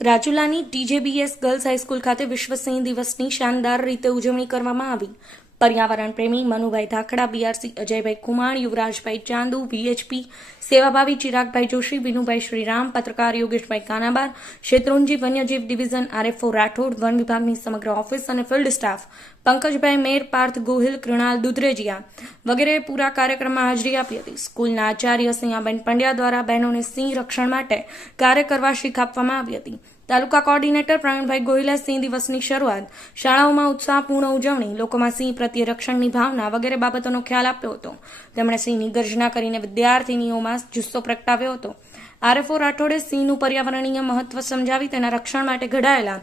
રાજુલાની ટીજેબીએસ girls high school ખાતે વિશ્વ સિંહ દિવસની શાનદાર રીતે ઉજવણી કરવામાં આવી। પર્યાવરણ પ્રેમી મનુભાઈ ધાખડા, બીઆરસી અજયભાઈ કુમાર, યુવરાજભાઈ ચાંદુ, વીએચપી સેવાભાવી ચિરાગભાઈ જોશી, વિનુભાઈ શ્રીરામ, પત્રકાર યોગેશભાઈ કાનાબાર, શેત્રુંજી વન્યજીવ ડિવિઝન આરએફઓ રાઠોડ, વન વિભાગની સમગ્ર ઓફિસ અને ફિલ્ડ સ્ટાફ, પંકજભાઈ મેર, પાર્થ ગોહિલ, કૃણાલ દુધરેજિયા વગેરે પૂરા કાર્યક્રમમાં હાજરી આપી હતી। સ્કૂલના આચાર્ય સિંહાબેન પંડ્યા દ્વારા બહેનોને સિંહ રક્ષણ માટે કાર્ય કરવા શીખ આપવામાં આવી હતી। તાલુકા કોર્ડિનેટર પ્રવીણભાઈ ગોહિલે સિંહ દિવસની શરૂઆત, શાળાઓમાં ઉત્સાહપૂર્ણ ઉજવણી, લોકોમાં સિંહ પ્રત્યે રક્ષણની ભાવના વગેરે બાબતોનો ખ્યાલ આપ્યો હતો। તેમણે સિંહની ગર્જના કરીને વિદ્યાર્થીનીઓમાં જુસ્સો પ્રગટાવ્યો હતો। આરએફઓ રાઠોડે સિંહનું પર્યાવરણીય મહત્વ સમજાવી તેના રક્ષણ માટે ઘડાયેલા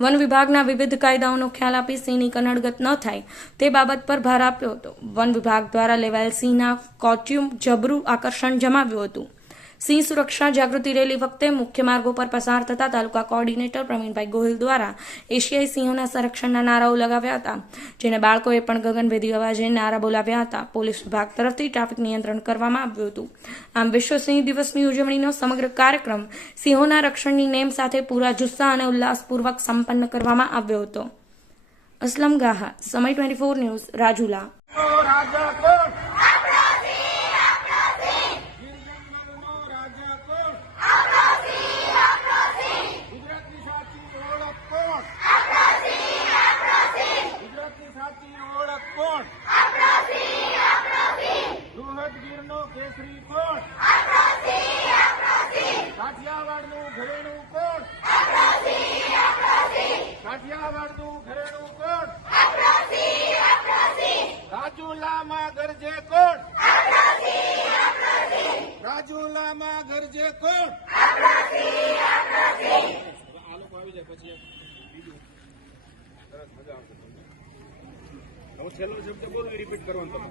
વન વિભાગના વિવિધ કાયદાઓનો ખ્યાલ આપી સિંહની કનડગત ન થાય તે બાબત પર ભાર આપ્યો હતો। વન વિભાગ દ્વારા લેવાયેલ સિંહના કોસ્ચ્યુમ જબરું આકર્ષણ જમાવ્યું હતું। સિંહ સુરક્ષા જાગૃતિ રેલી વખતે મુખ્ય માર્ગો પર પસાર થતા તાલુકા કોર્ડિનેટર પ્રવીણભાઈ ગોહિલ દ્વારા એશિયાઈ સિંહોના સંરક્ષણના નારાઓ લગાવ્યા હતા, જેને બાળકોએ પણ ગગનભેદી અવાજે નારા બોલાવ્યા હતા। પોલીસ વિભાગ તરફથી ટ્રાફિક નિયંત્રણ કરવામાં આવ્યું હતું। આમ વિશ્વ સિંહ દિવસની ઉજવણીનો સમગ્ર કાર્યક્રમ સિંહોના રક્ષણની નેમ સાથે પૂરા જુસ્સા અને ઉલ્લાસપૂર્વક સંપન્ન કરવામાં આવ્યો હતો। અસલમ ગાહા, સમય 24 ન્યૂઝ, રાજુલા। ગીરનો કેસરી કોણ? કાઠિયાવાડનું ઘરેણું કોણ? કાઠિયાવાડનું ઘરેણું કોણ? રાજુલામાં ગરજે કોણ? રાજુલામાં ગરજે કોણ? આ લોકો આવી જાય પછી બીજું સરસ મજા આવશે તમને। હવે છેલ્લો શબ્દ બોલ, રિપીટ કરવાનું તમે।